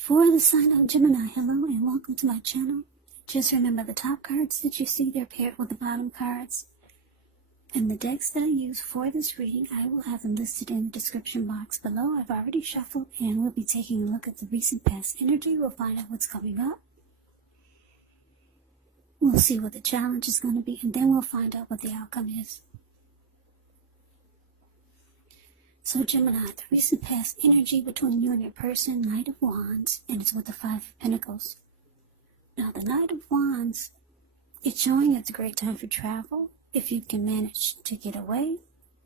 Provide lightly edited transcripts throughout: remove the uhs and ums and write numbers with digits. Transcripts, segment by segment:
For the sign of Gemini, hello and welcome to my channel. Just remember the top cards that you see, they're paired with the bottom cards. And the decks that I use for this reading, I will have them listed in the description box below. I've already shuffled and we'll be taking a look at the recent past energy. We'll find out what's coming up. We'll see what the challenge is going to be, and then we'll find out what the outcome is. So Gemini, the recent past energy between you and your person, Knight of Wands, and it's with the Five of Pentacles. Now the Knight of Wands, it's showing it's a great time for travel. If you can manage to get away,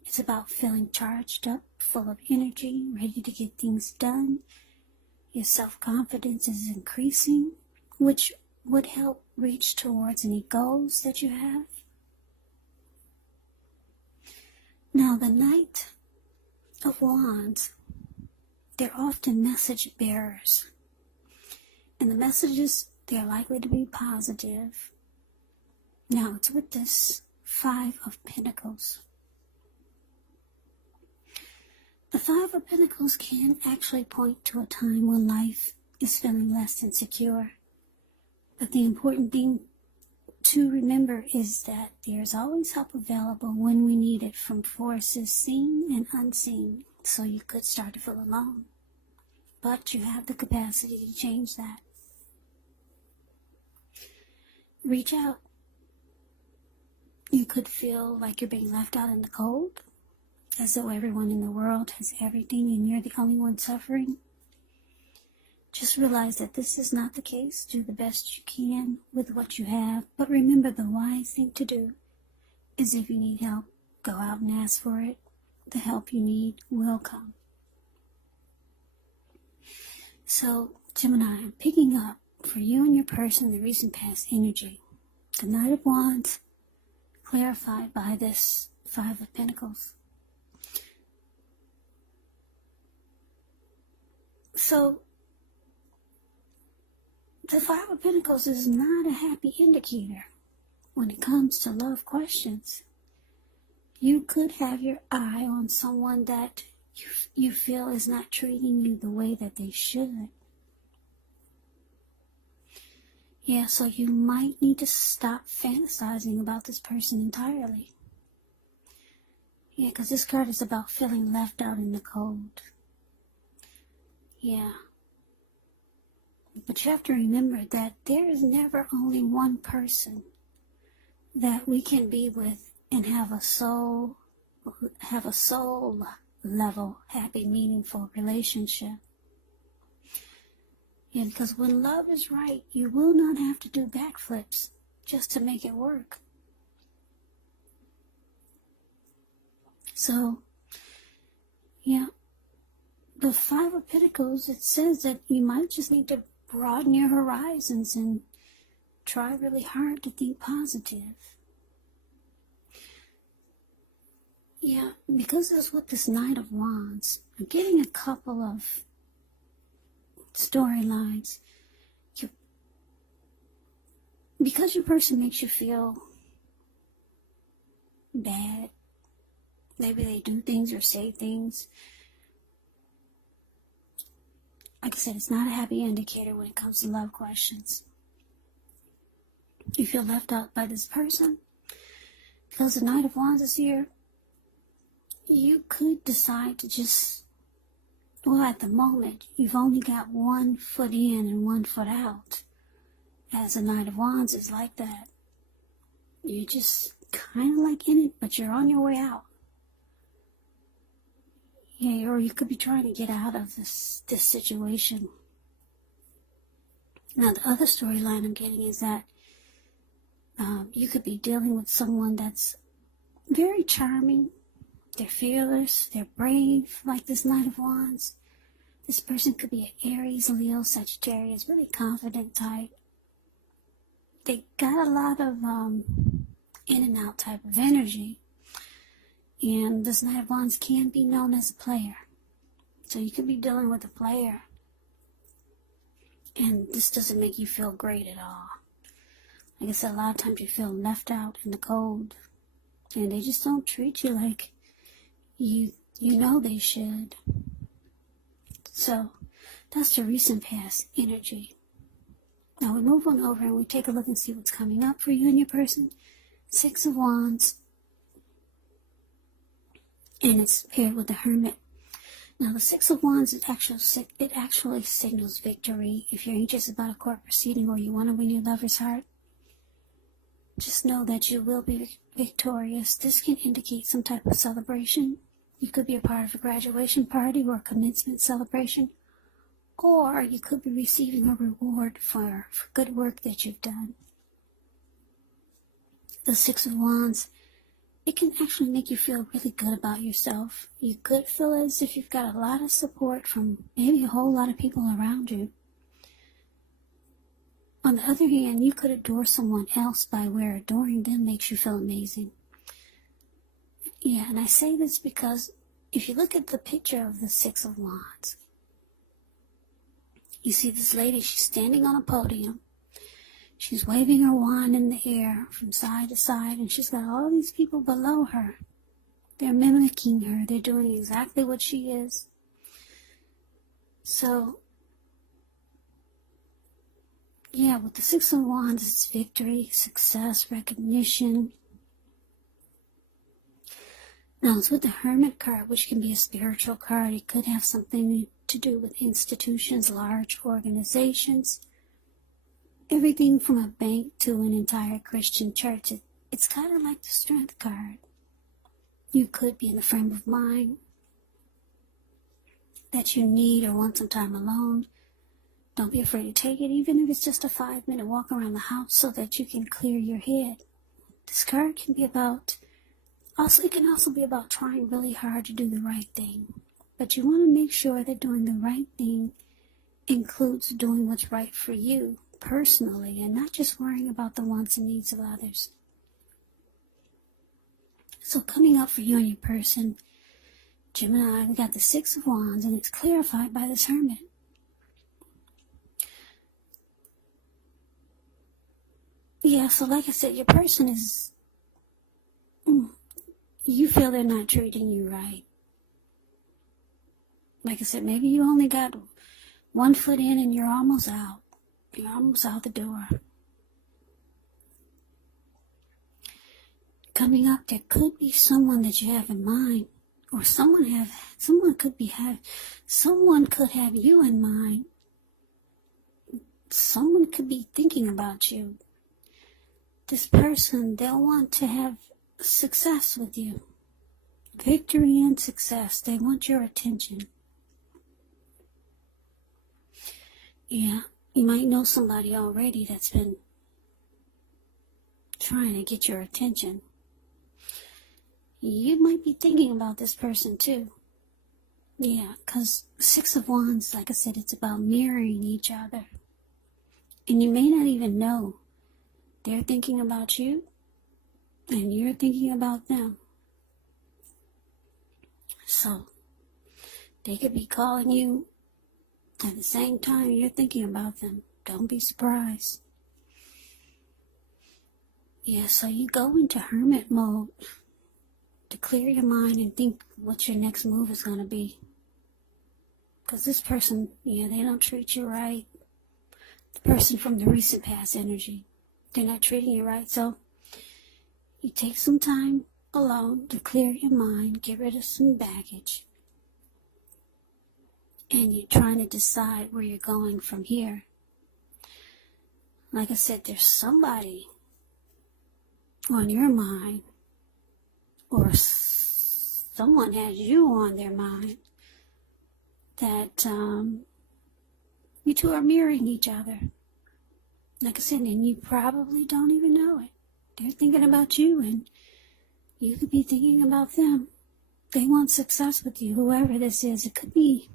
it's about feeling charged up, full of energy, ready to get things done. Your self-confidence is increasing, which would help reach towards any goals that you have. Now the Knight of Wands, they're often message bearers, and the messages, they're likely to be positive. Now it's with this Five of Pentacles. The Five of Pentacles can actually point to a time when life is feeling less than secure, but the important thing to remember is that there's always help available when we need it from forces seen and unseen. So you could start to feel alone, but you have the capacity to change that. Reach out. You could feel like you're being left out in the cold, as though everyone in the world has everything and you're the only one suffering. Just realize that this is not the case. Do the best you can with what you have. But remember, the wise thing to do is if you need help, go out and ask for it. The help you need will come. So, Gemini, I'm picking up for you and your person the recent past energy. The Knight of Wands, clarified by this Five of Pentacles. So, the Five of Pentacles is not a happy indicator when it comes to love questions. You could have your eye on someone that you feel is not treating you the way that they should. Yeah, so you might need to stop fantasizing about this person entirely. Yeah, because this card is about feeling left out in the cold. Yeah. But you have to remember that there is never only one person that we can be with and have a soul level, happy, meaningful relationship. Yeah, because when love is right, you will not have to do backflips just to make it work. So, yeah, the Five of Pentacles, it says that you might just need to broaden your horizons and try really hard to think positive. Yeah, because it's with this Knight of Wands, I'm getting a couple of storylines. Because your person makes you feel bad, maybe they do things or say things. Like I said, it's not a happy indicator when it comes to love questions. You feel left out by this person. Because the Knight of Wands is here, you could decide to just, well, at the moment, you've only got 1 foot in and 1 foot out. As the Knight of Wands is like that. You're just kind of like in it, but you're on your way out. Yeah, or you could be trying to get out of this situation. Now, the other storyline I'm getting is that you could be dealing with someone that's very charming. They're fearless. They're brave, like this Knight of Wands. This person could be an Aries, Leo, Sagittarius, really confident type. They got a lot of in and out type of energy. And this Knight of Wands can be known as a player. So you could be dealing with a player. And this doesn't make you feel great at all. Like I said, a lot of times you feel left out in the cold. And they just don't treat you like you know they should. So That's the recent past energy. Now we move on over and we take a look and see what's coming up for you and your person. Six of Wands. And it's paired with the Hermit. Now the Six of Wands, it actually signals victory. If you're anxious about a court proceeding or you want to win your lover's heart, just know that you will be victorious. This can indicate some type of celebration. You could be a part of a graduation party or a commencement celebration. Or you could be receiving a reward for good work that you've done. The Six of Wands, it can actually make you feel really good about yourself. You could feel as if you've got a lot of support from maybe a whole lot of people around you. On the other hand, you could adore someone else by where adoring them makes you feel amazing. Yeah, and I say this because if you look at the picture of the Six of Wands, you see this lady, she's standing on a podium. She's waving her wand in the air from side to side, and she's got all these people below her. They're mimicking her. They're doing exactly what she is. So, yeah, with the Six of Wands, it's victory, success, recognition. Now, it's with the Hermit card, which can be a spiritual card. It could have something to do with institutions, large organizations. Everything from a bank to an entire Christian church. It's kind of like the Strength card. You could be in a frame of mind that you need or want some time alone. Don't be afraid to take it, even if it's just a 5-minute walk around the house so that you can clear your head. This card can be about, it can also be about trying really hard to do the right thing. But you want to make sure that doing the right thing includes doing what's right for you personally, and not just worrying about the wants and needs of others. So coming up for you and your person, Gemini, we got the Six of Wands, and it's clarified by this Hermit. Yeah, so like I said, your person is, you feel they're not treating you right. Like I said, maybe you only got one foot in and you're almost out. You're almost out the door. Coming up, there could be someone that you have in mind, or someone could have you in mind. Someone could be thinking about you. This person, they'll want to have success with you. Victory and success. They want your attention. Yeah. You might know somebody already that's been trying to get your attention. You might be thinking about this person too. Yeah, because Six of Wands, like I said, it's about mirroring each other. And you may not even know they're thinking about you and you're thinking about them. So, they could be calling you at the same time you're thinking about them. Don't be surprised. Yeah, so you go into Hermit mode to clear your mind and think what your next move is going to be. Because this person, yeah, they don't treat you right. The person from the recent past energy, they're not treating you right. So you take some time alone to clear your mind, get rid of some baggage. And you're trying to decide where you're going from here. Like I said, there's somebody on your mind, or someone has you on their mind, that you two are mirroring each other. Like I said, and you probably don't even know it. They're thinking about you, and you could be thinking about them. They want success with you, whoever this is. It could be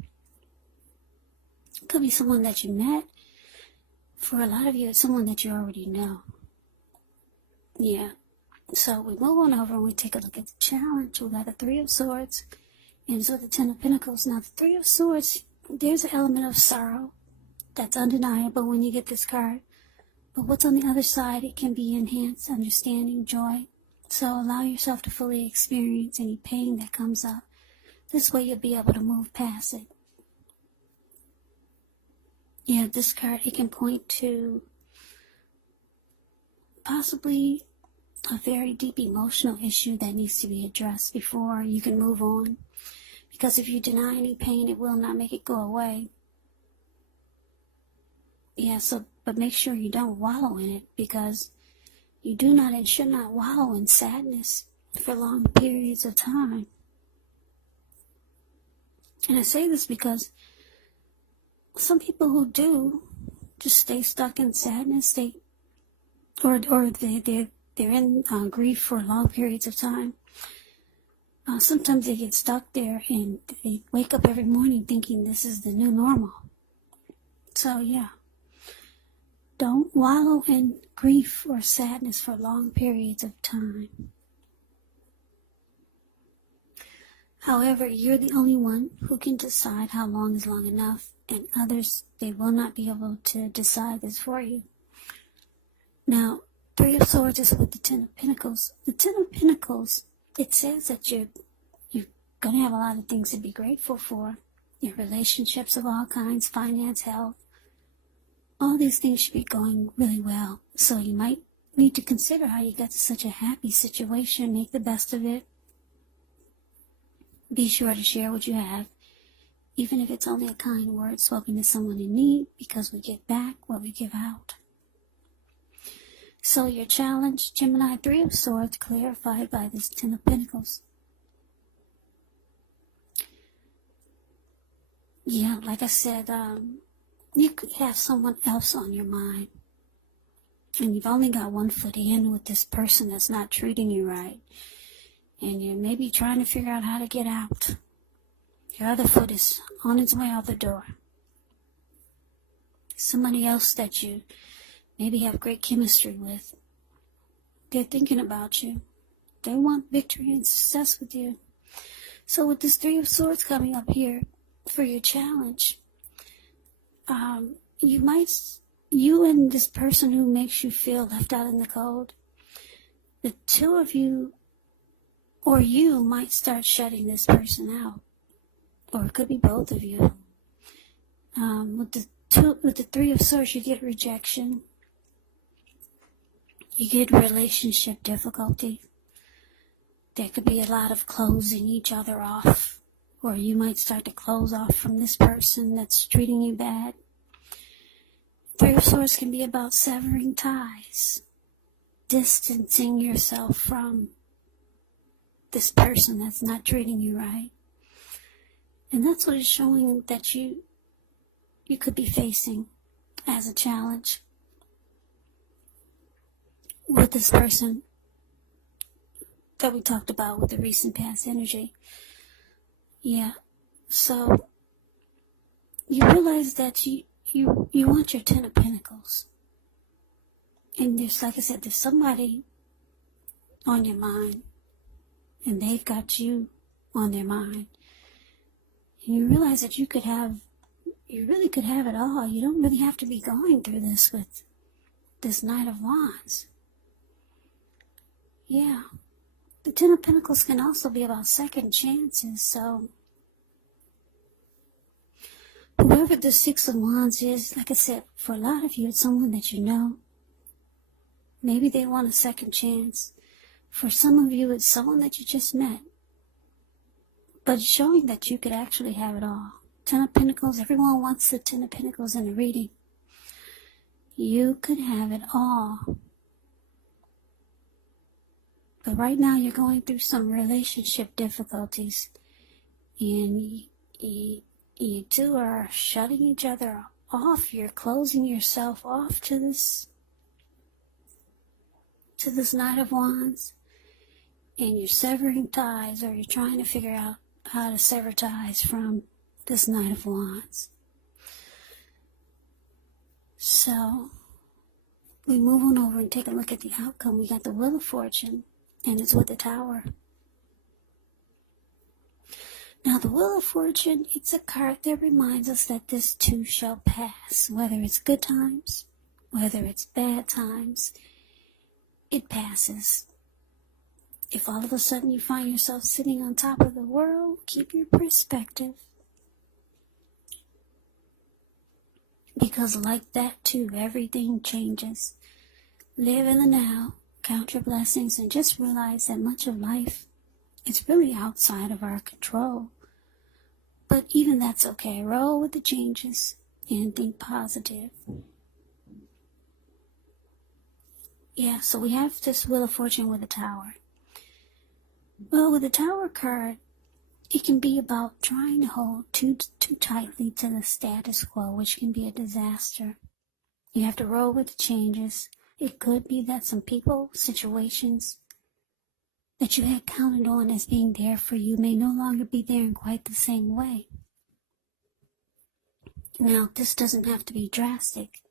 someone that you met. For a lot of you, it's someone that you already know. Yeah. So we move on over and we take a look at the challenge. We got the Three of Swords, and so the Ten of Pentacles. Now, the Three of Swords, there's an element of sorrow that's undeniable when you get this card. But what's on the other side, it can be enhanced understanding, joy. So allow yourself to fully experience any pain that comes up. This way you'll be able to move past it. Yeah, this card, it can point to possibly a very deep emotional issue that needs to be addressed before you can move on. Because if you deny any pain, it will not make it go away. Yeah, but make sure you don't wallow in it, because you do not and should not wallow in sadness for long periods of time. And I say this because some people who do just stay stuck in sadness, they're in grief for long periods of time. Sometimes they get stuck there and they wake up every morning thinking this is the new normal. So yeah, don't wallow in grief or sadness for long periods of time. However, you're the only one who can decide how long is long enough, and others, they will not be able to decide this for you. Now, Three of Swords is with the Ten of Pentacles. The Ten of Pentacles, it says that you're going to have a lot of things to be grateful for. Your relationships of all kinds, finance, health. All these things should be going really well. So you might need to consider how you got to such a happy situation. Make the best of it. Be sure to share what you have, even if it's only a kind word spoken to someone in need, because we give back what we give out. So your challenge, Gemini, Three of Swords, clarified by this Ten of Pentacles. Yeah, like I said, you could have someone else on your mind, and you've only got one foot in with this person that's not treating you right, and you're maybe trying to figure out how to get out. Your other foot is on its way out the door. Somebody else that you maybe have great chemistry with, they're thinking about you. They want victory and success with you. So with this Three of Swords coming up here for your challenge, you and this person who makes you feel left out in the cold, the two of you, or you might start shutting this person out. Or it could be both of you. With the Three of Swords, you get rejection. You get relationship difficulty. There could be a lot of closing each other off. Or you might start to close off from this person that's treating you bad. Three of Swords can be about severing ties. Distancing yourself from this person that's not treating you right. And that's what is showing that you could be facing as a challenge with this person that we talked about with the recent past energy. Yeah, so you realize that you want your Ten of Pentacles. And there's, like I said, there's somebody on your mind, and they've got you on their mind. And you realize that you really could have it all. You don't really have to be going through this with this Knight of Wands. Yeah. The Ten of Pentacles can also be about second chances. So whoever the Six of Wands is, like I said, for a lot of you, it's someone that you know. Maybe they want a second chance. For some of you, it's someone that you just met. But showing that you could actually have it all. Ten of Pentacles, everyone wants the Ten of Pentacles in a reading. You could have it all. But right now you're going through some relationship difficulties. And you two are shutting each other off. You're closing yourself off to this Knight of Wands. And you're severing ties, or you're trying to figure out how to sever ties from this Knight of Wands. So we move on over and take a look at the outcome. We got the Wheel of Fortune, and it's with the Tower. Now the Wheel of Fortune, it's a card that reminds us that this too shall pass. Whether it's good times, whether it's bad times, it passes. If all of a sudden you find yourself sitting on top of the world, keep your perspective. Because like that too, everything changes. Live in the now, count your blessings, and just realize that much of life is really outside of our control. But even that's okay. Roll with the changes and think positive. Yeah, so we have this Wheel of Fortune with a Tower. Well, with the Tower card, it can be about trying to hold too tightly to the status quo, which can be a disaster. You have to roll with the changes. It could be that some people, situations that you had counted on as being there for you may no longer be there in quite the same way. Now, this doesn't have to be drastic,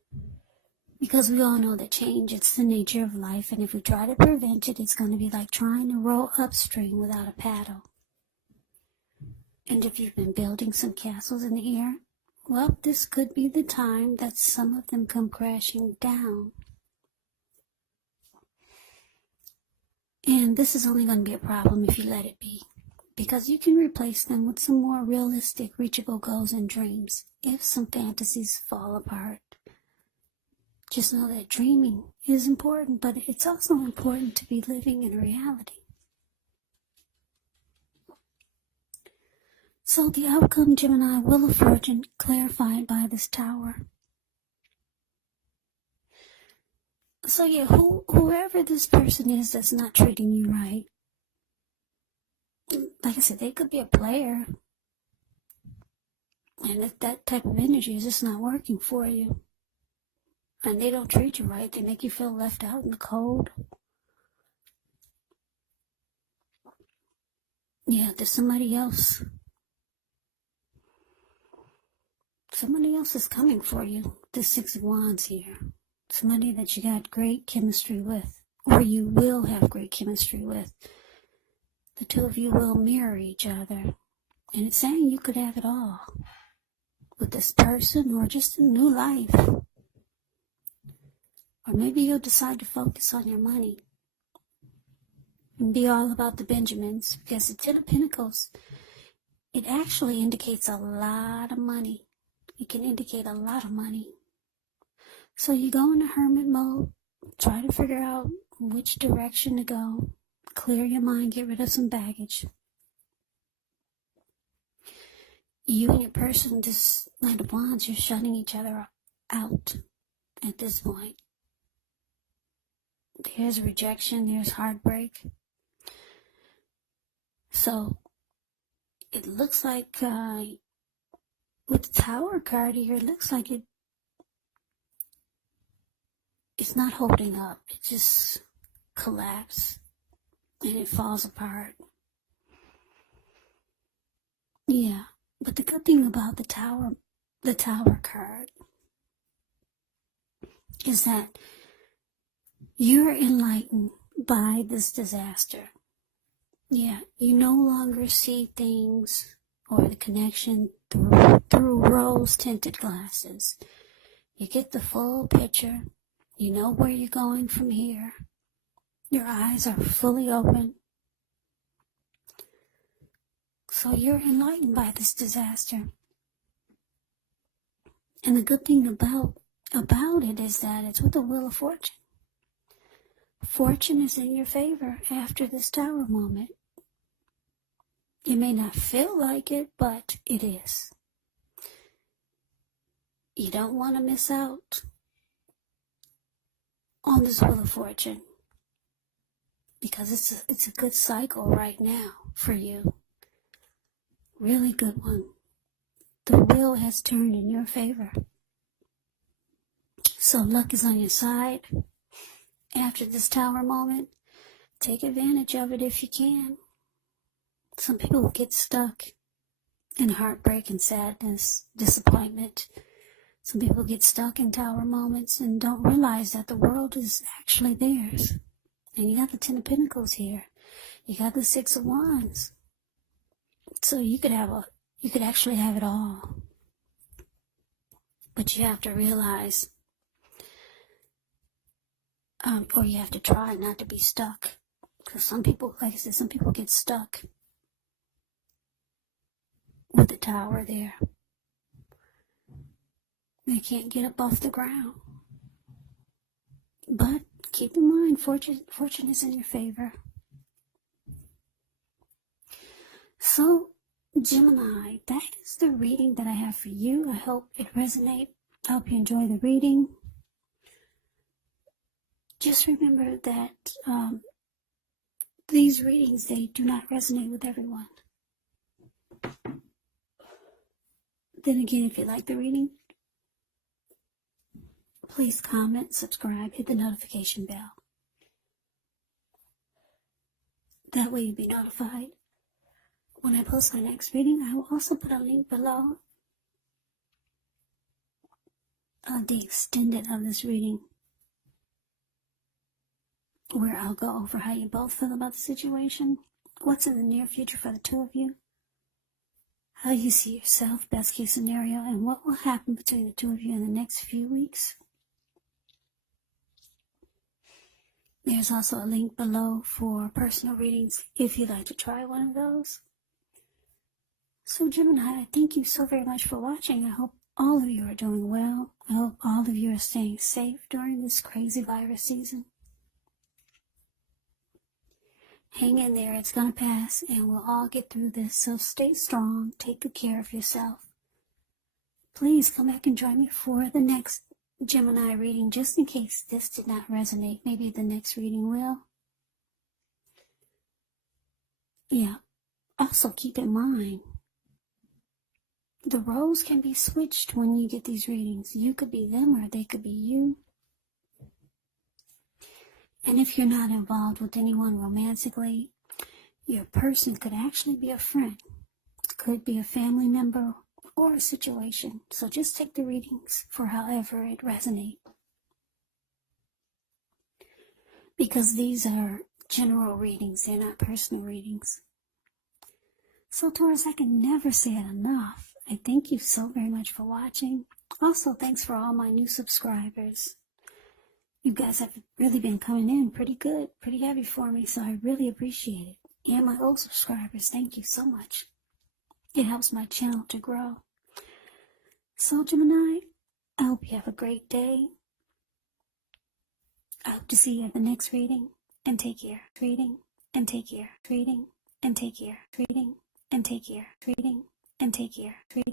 because we all know that change, it's the nature of life, and if we try to prevent it, it's going to be like trying to row upstream without a paddle. And if you've been building some castles in the air, well, this could be the time that some of them come crashing down. And this is only going to be a problem if you let it be, because you can replace them with some more realistic, reachable goals and dreams if some fantasies fall apart. Just know that dreaming is important, but it's also important to be living in reality. So the outcome, Gemini, Wheel of Fortune, clarified by this Tower. So yeah, whoever this person is that's not treating you right, like I said, they could be a player. And if that type of energy is just not working for you, and they don't treat you right, they make you feel left out in the cold. Yeah, there's somebody else. Somebody else is coming for you. The Six of Wands here. Somebody that you got great chemistry with, or you will have great chemistry with. The two of you will mirror each other. And it's saying you could have it all with this person, or just a new life. Or maybe you'll decide to focus on your money and be all about the Benjamins, because the Ten of Pentacles, it actually indicates a lot of money. It can indicate a lot of money. So you go into hermit mode, try to figure out which direction to go, clear your mind, get rid of some baggage. You and your person, this Knight of Wands, you're shutting each other out at this point. There's rejection, there's heartbreak. So it looks like with the Tower card here, it looks like it's not holding up. It just collapses and it falls apart. Yeah, but the good thing about the Tower card is that you're enlightened by this disaster. Yeah, you no longer see things or the connection through rose-tinted glasses. You get the full picture. You know where you're going from here. Your eyes are fully open. So you're enlightened by this disaster. And the good thing about it is that it's with the Wheel of Fortune. Fortune is in your favor after this Tower moment. You may not feel like it, but it is. You don't want to miss out on this Wheel of Fortune, because it's a good cycle right now for you. Really good one. The wheel has turned in your favor. So luck is on your side. After this Tower moment, take advantage of it if you can. Some people get stuck in heartbreak and sadness, disappointment. Some people get stuck in Tower moments and don't realize that the world is actually theirs. And you got the Ten of Pentacles here. You got the Six of Wands. So you could actually have it all. But you have to realize, or you have to try not to be stuck. Because some people, like I said, some people get stuck with the Tower there. They can't get up off the ground. But keep in mind, fortune is in your favor. So, Gemini, that is the reading that I have for you. I hope it resonates. I hope you enjoy the reading. Just remember that these readings, they do not resonate with everyone. Then again, if you like the reading, please comment, subscribe, hit the notification bell. That way you'll be notified when I post my next reading. I will also put a link below the extended of this reading, where I'll go over how you both feel about the situation, what's in the near future for the two of you, how you see yourself, best case scenario, and what will happen between the two of you in the next few weeks. There's also a link below for personal readings if you'd like to try one of those. So Gemini, I thank you so very much for watching. I hope all of you are doing well. I hope all of you are staying safe during this crazy virus season. Hang in there, it's going to pass, and we'll all get through this. So stay strong, take good care of yourself. Please come back and join me for the next Gemini reading, just in case this did not resonate. Maybe the next reading will. Yeah. Also keep in mind, the roles can be switched when you get these readings. You could be them or they could be you. And if you're not involved with anyone romantically, your person could actually be a friend. Could be a family member or a situation. So just take the readings for however it resonates. Because these are general readings, they're not personal readings. So Taurus, I can never say it enough. I thank you so very much for watching. Also, thanks for all my new subscribers. You guys have really been coming in pretty good, pretty heavy for me, so I really appreciate it. And my old subscribers, thank you so much. It helps my channel to grow. So Gemini, I hope you have a great day. I hope to see you at the next reading, and take care. Reading, and take care. Reading, and take care. Reading, and take care. Reading, and take care. Reading.